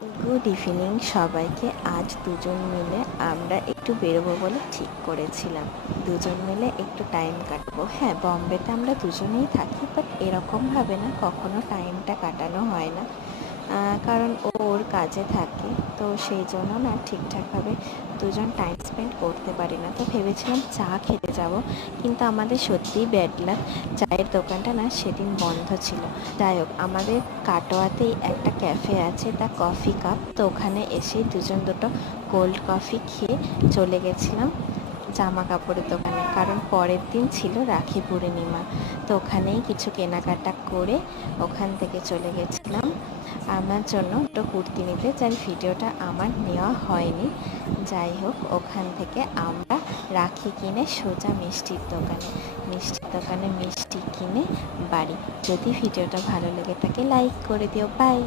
Good evening সবাইকে। আজ দুজন মিলে আমরা একটু বেরোবো বলে ঠিক করেছিলাম। দুজন মিলে একটু টাইম কাটাবো। হ্যাঁ, বম্বেতে আমরা দুজনেই থাকি, বাট এরকমভাবে না, কখনো টাইমটা কাটানো হয় না। কারণ ও ওর কাজে থাকে, তো সেই জন্য না ঠিকঠাকভাবে দুজন টাইম স্পেন্ড করতে পারি না। তো ভেবেছিলাম চা খেতে যাব, কিন্তু আমাদের সত্যিই ব্যাড লাক, চায়ের দোকানটা না সেদিন বন্ধ ছিল। যাই হোক, আমাদের কাটোয়াতেই একটা ক্যাফে আছে, দ্য কফি কাপ। তো ওখানে এসেই দুজন দুটো কোল্ড কফি খেয়ে চলে গেছিলাম জামা কাপড়ের দোকানে, কারণ পরের দিন ছিল রাখি পূর্ণিমা। তো ওখানেই কিছু কেনাকাটা করে ওখান থেকে চলে গেছিলাম আমার জন্য দুটো কুর্তি নিতে, যার ভিডিওটা আমার নেওয়া হয়নি। যাই হোক, ওখান থেকে আমরা রাখি কিনে সোজা মিষ্টির দোকানে মিষ্টি কিনে বাড়ি। যদি ভিডিওটা ভালো লেগে থাকে লাইক করে দিও। বাই।